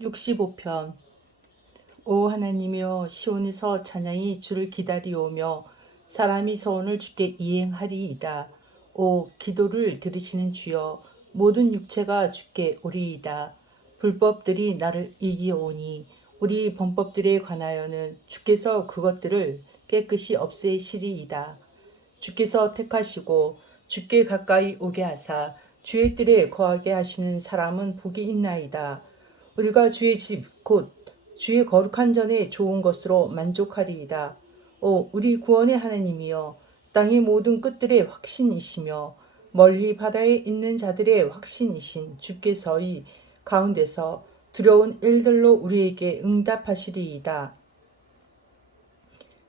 65편 오 하나님이여 시온에서 찬양이 주를 기다리오며 사람이 소원을 주께 이행하리이다. 오 기도를 들으시는 주여 모든 육체가 주께 오리이다. 불법들이 나를 이기오니 우리 범법들에 관하여는 주께서 그것들을 깨끗이 없애시리이다. 주께서 택하시고 주께 가까이 오게 하사 주의 뜰에 거하게 하시는 사람은 복이 있나이다. 우리가 주의 집 곧 주의 거룩한 전에 좋은 것으로 만족하리이다. 오 우리 구원의 하나님이여 땅의 모든 끝들의 확신이시며 멀리 바다에 있는 자들의 확신이신 주께서의 가운데서 두려운 일들로 우리에게 응답하시리이다.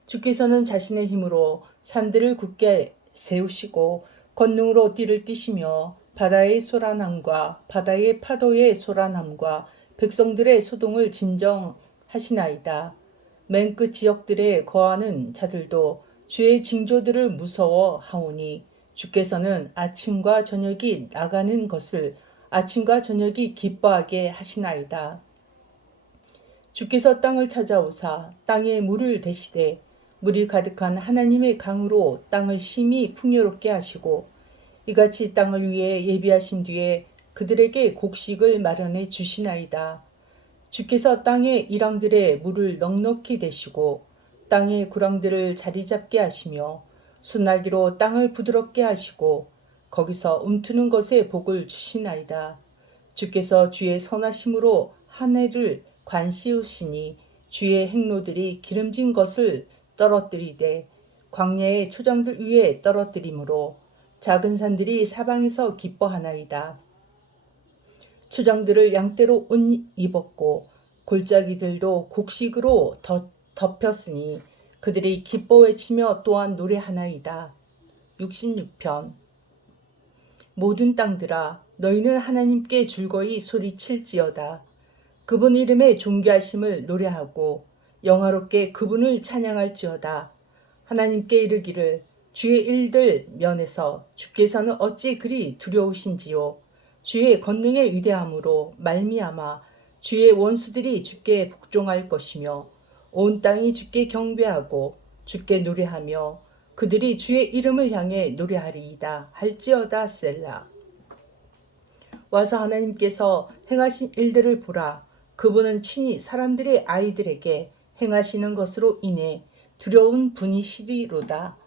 주께서는 자신의 힘으로 산들을 굳게 세우시고 권능으로 띠를 띠시며 바다의 소란함과 바다의 파도의 소란함과 백성들의 소동을 진정하시나이다. 맨 끝 지역들에 거하는 자들도 주의 징조들을 무서워하오니 주께서는 아침과 저녁이 나가는 것을 아침과 저녁이 기뻐하게 하시나이다. 주께서 땅을 찾아오사 땅에 물을 대시되 물이 가득한 하나님의 강으로 땅을 심히 풍요롭게 하시고 이같이 땅을 위해 예비하신 뒤에 그들에게 곡식을 마련해 주시나이다. 주께서 땅의 일왕들의 물을 넉넉히 대시고 땅의 구랑들을 자리 잡게 하시며 소나기로 땅을 부드럽게 하시고 거기서 움트는 것에 복을 주시나이다. 주께서 주의 선하심으로 한 해를 관시우시니 주의 행로들이 기름진 것을 떨어뜨리되 광야의 초장들 위에 떨어뜨림으로 작은 산들이 사방에서 기뻐하나이다. 초장들을 양떼로 옷 입었고 골짜기들도 곡식으로 덧, 덮였으니 그들이 기뻐 외치며 또한 노래하나이다. 66편 모든 땅들아 너희는 하나님께 즐거이 소리칠지어다. 그분 이름의 존귀하심을 노래하고 영화롭게 그분을 찬양할지어다. 하나님께 이르기를 주의 일들 면에서 주께서는 어찌 그리 두려우신지요. 주의 권능의 위대함으로 말미암아 주의 원수들이 주께 복종할 것이며 온 땅이 주께 경배하고 주께 노래하며 그들이 주의 이름을 향해 노래하리이다 할지어다 셀라. 와서 하나님께서 행하신 일들을 보라. 그분은 친히 사람들의 아이들에게 행하시는 것으로 인해 두려운 분이시리로다.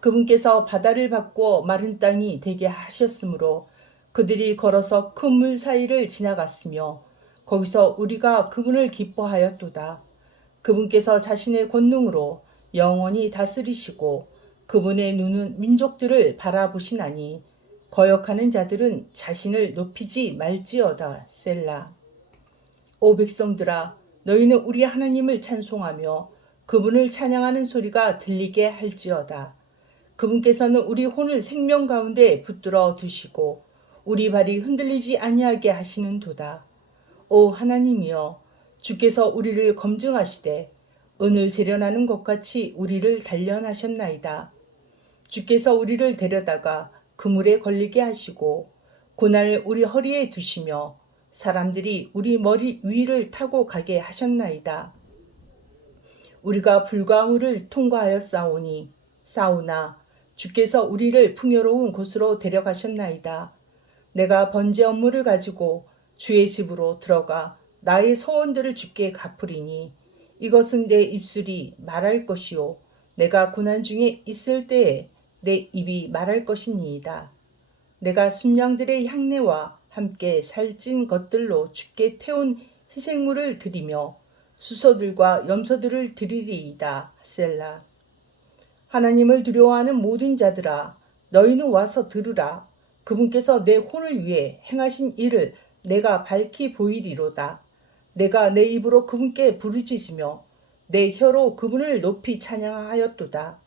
그분께서 바다를 바꾸어 마른 땅이 되게 하셨으므로 그들이 걸어서 큰 물 사이를 지나갔으며 거기서 우리가 그분을 기뻐하였도다. 그분께서 자신의 권능으로 영원히 다스리시고 그분의 눈은 민족들을 바라보시나니 거역하는 자들은 자신을 높이지 말지어다 셀라. 오 백성들아 너희는 우리 하나님을 찬송하며 그분을 찬양하는 소리가 들리게 할지어다. 그분께서는 우리 혼을 생명 가운데 붙들어 두시고 우리 발이 흔들리지 아니하게 하시는 도다. 오 하나님이여 주께서 우리를 검증하시되 은을 재련하는 것 같이 우리를 단련하셨나이다. 주께서 우리를 데려다가 그물에 걸리게 하시고 고난을 우리 허리에 두시며 사람들이 우리 머리 위를 타고 가게 하셨나이다. 우리가 불가물을 통과하여 싸우니 싸우나 주께서 우리를 풍요로운 곳으로 데려가셨나이다. 내가 번제 업무를 가지고 주의 집으로 들어가 나의 소원들을 주께 갚으리니 이것은 내 입술이 말할 것이요 내가 고난 중에 있을 때에 내 입이 말할 것이니이다. 내가 순양들의 향내와 함께 살찐 것들로 주께 태운 희생물을 드리며 수소들과 염소들을 드리리이다. 셀라. 하나님을 두려워하는 모든 자들아 너희는 와서 들으라. 그분께서 내 혼을 위해 행하신 일을 내가 밝히 보이리로다. 내가 내 입으로 그분께 부르짖으며 내 혀로 그분을 높이 찬양하였도다.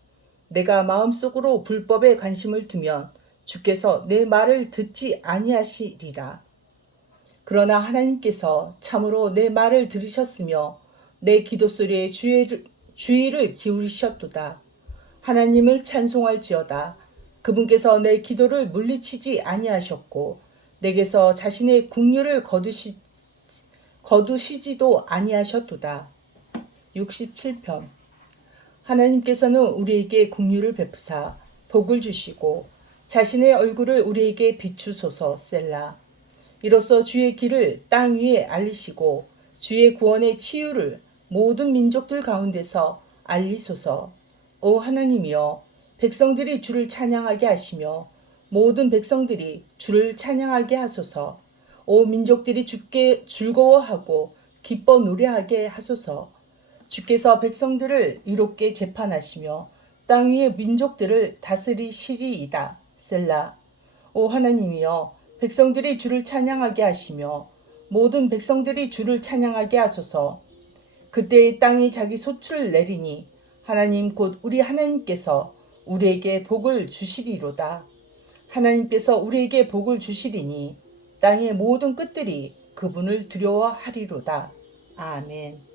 내가 마음속으로 불법에 관심을 두면 주께서 내 말을 듣지 아니하시리라. 그러나 하나님께서 참으로 내 말을 들으셨으며 내 기도 소리에 주의를, 주의를 기울이셨도다. 하나님을 찬송할지어다. 그분께서 내 기도를 물리치지 아니하셨고 내게서 자신의 국류를 거두시 거두시지도 아니하셨도다. 67편 하나님께서는 우리에게 국류를 베푸사 복을 주시고 자신의 얼굴을 우리에게 비추소서 셀라. 이로써 주의 길을 땅 위에 알리시고 주의 구원의 치유를 모든 민족들 가운데서 알리소서. 오 하나님이여 백성들이 주를 찬양하게 하시며 모든 백성들이 주를 찬양하게 하소서. 오 민족들이 주께 즐거워하고 기뻐 노래하게 하소서. 주께서 백성들을 이롭게 재판하시며 땅 위의 민족들을 다스리시리이다. 셀라. 오 하나님이여 백성들이 주를 찬양하게 하시며 모든 백성들이 주를 찬양하게 하소서. 그때의 땅이 자기 소출을 내리니 하나님 곧 우리 하나님께서 우리에게 복을 주시리로다. 하나님께서 우리에게 복을 주시리니 땅의 모든 끝들이 그분을 두려워하리로다. 아멘.